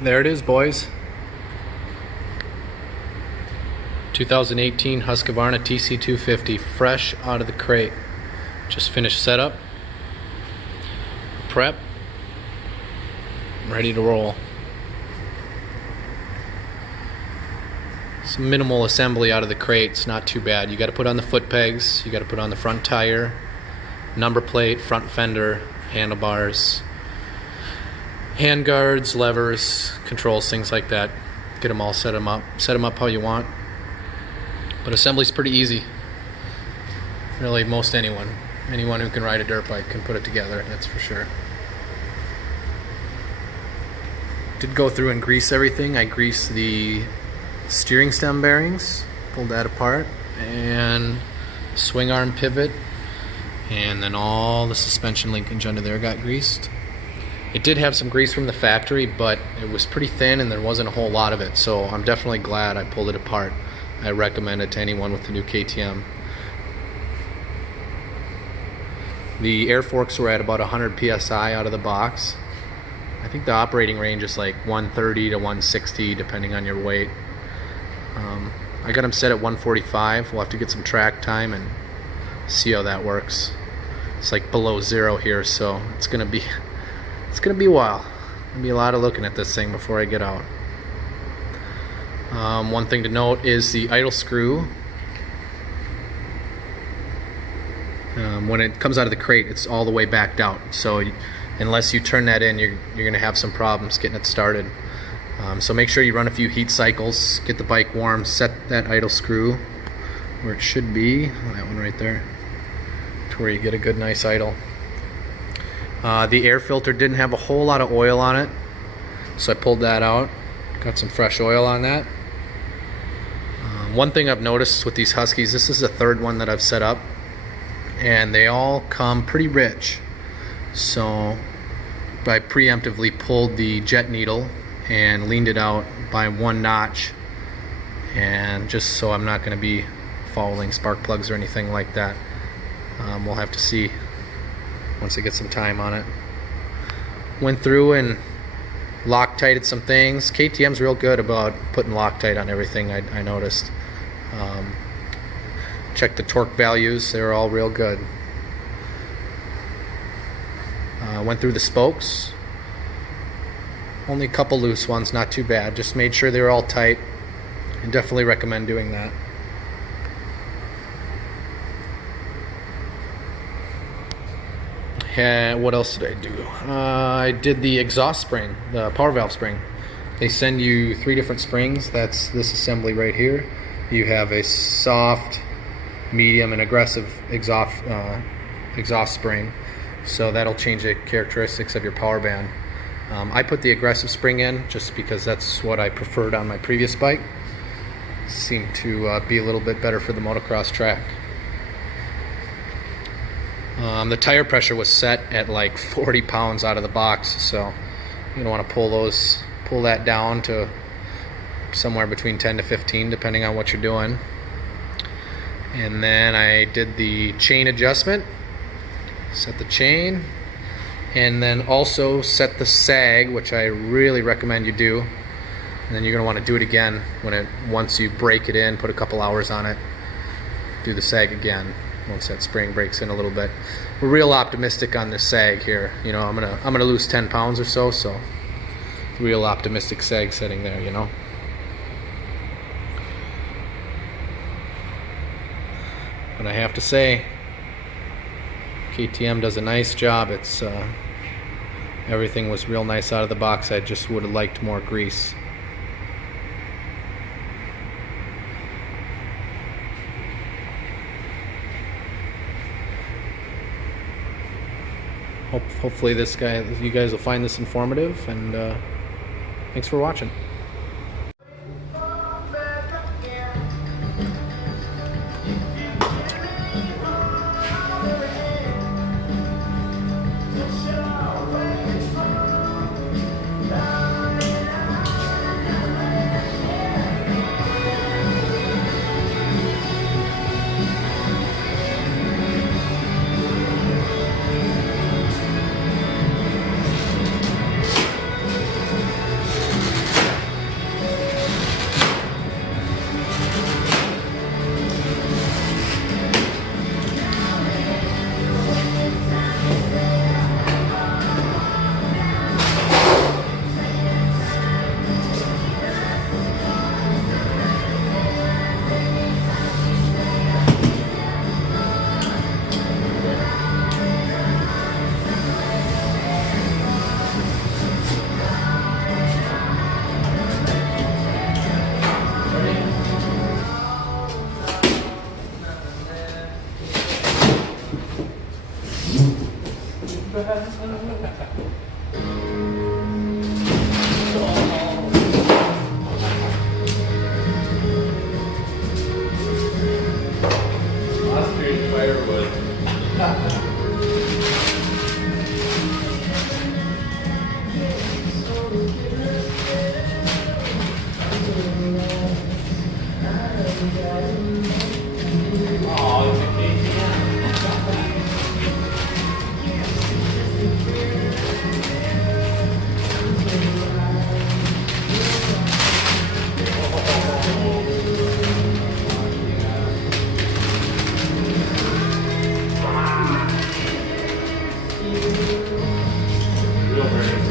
There it is, boys. 2018 Husqvarna TC250, fresh out of the crate. Just finished setup, prep, ready to roll. Some minimal assembly out of the crate, it's not too bad. You got to put on the foot pegs, you got to put on the front tire, number plate, front fender, handlebars, hand guards, levers, controls, things like that. Get them all, set them up how you want. But assembly's pretty easy. Really, most anyone who can ride a dirt bike can put it together, that's for sure. Did go through and grease everything. I greased the steering stem bearings, pulled that apart, and swing arm pivot, and then all the suspension linkage under there got greased. It did have some grease from the factory, but it was pretty thin and there wasn't a whole lot of it, so I'm definitely glad I pulled it apart. I recommend it to anyone with the new KTM. The air forks were at about 100 psi out of the box. I think the operating range is like 130 to 160 depending on your weight. I got them set at 145. We'll have to get some track time and see how that works. It's like below zero here, so it's gonna be a while. Gonna be a lot of looking at this thing before I get out. One thing to note is the idle screw. When it comes out of the crate, it's all the way backed out. So unless you turn that in, you're going to have some problems getting it started. So make sure you run a few heat cycles, get the bike warm, set that idle screw where it should be, that one right there, to where you get a good nice idle. The air filter didn't have a whole lot of oil on it, so I pulled that out, got some fresh oil on that. One thing I've noticed with these Huskies, this is the third one that I've set up, and they all come pretty rich. So I preemptively pulled the jet needle and leaned it out by 1 notch, and just so I'm not going to be fouling spark plugs or anything like that. We'll have to see once I get some time on it. Went through and Loctited some things. KTM's real good about putting Loctite on everything, I noticed. Check the torque values, they're all real good. Went through the spokes. Only a couple loose ones, not too bad. Just made sure they were all tight. I definitely recommend doing that. What else did I do? I did the exhaust spring, the power valve spring. They send you 3 different springs. That's this assembly right here. You have a soft, medium, and aggressive exhaust spring. So that'll change the characteristics of your power band. I put the aggressive spring in just because that's what I preferred on my previous bike. Seemed to be a little bit better for the motocross track. The tire pressure was set at like 40 pounds out of the box, so you're gonna want to pull that down to somewhere between 10 to 15 depending on what you're doing. And then I did the chain adjustment, set the chain, and then also set the sag, which I really recommend you do. And then you're gonna want to do it again once you break it in, put a couple hours on it, do the sag again once that spring breaks in a little bit. We're real optimistic on this sag here. You know, I'm gonna lose 10 pounds or so real optimistic sag setting there, you know. But I have to say, KTM does a nice job. It's everything was real nice out of the box. I just would have liked more grease. Hopefully you guys will find this informative, and thanks for watching. Oh, it's a KTM. Real brains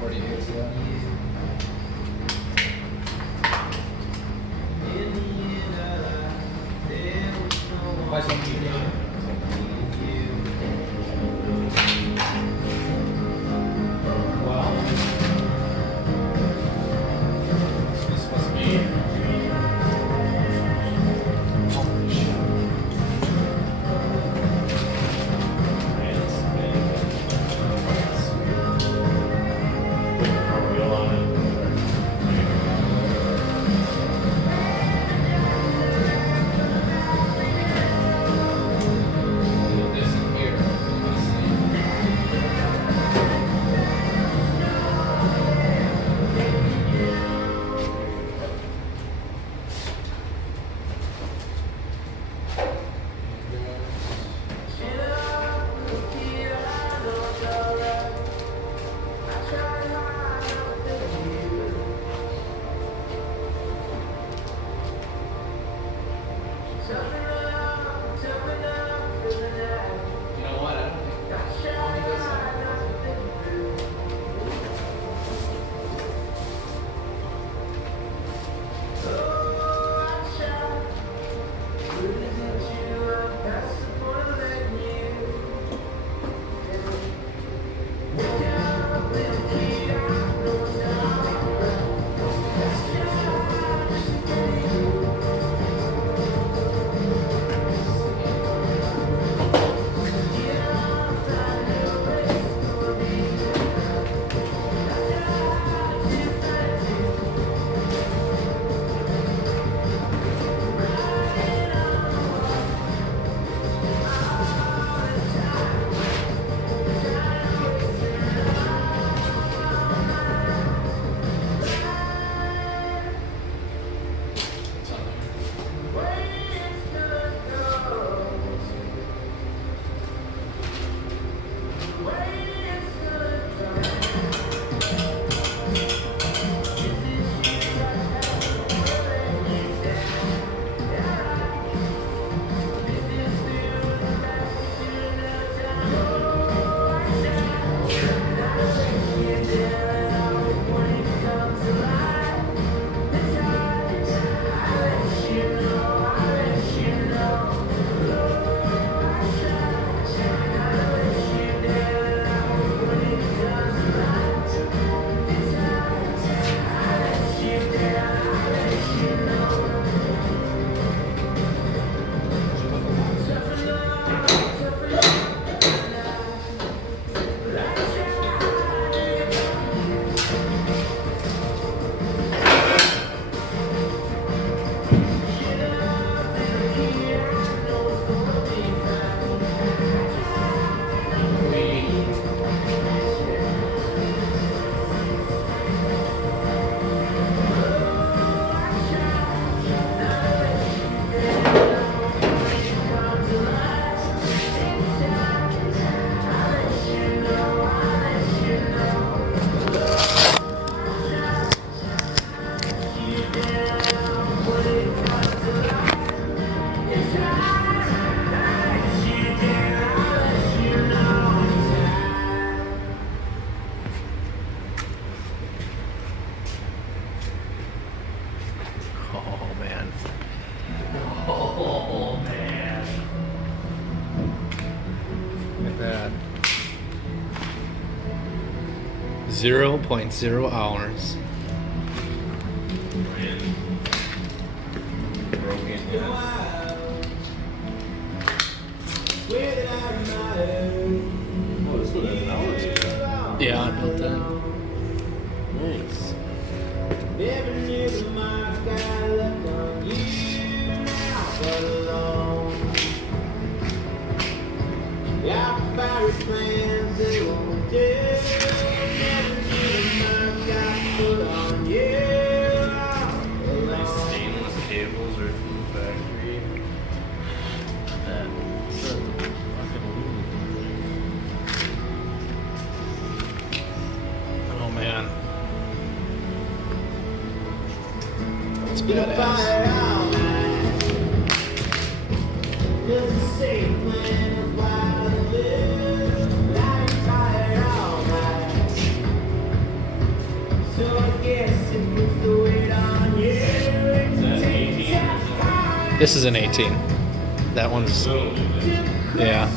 party. Oh man. Look at that. 0.0 hours. Broken. Oh, this one has an hour to Yeah, I built that. Nice. Nice stainless cables right from the factory. That. Oh man. That's badass. This is an 18. That one's, yeah.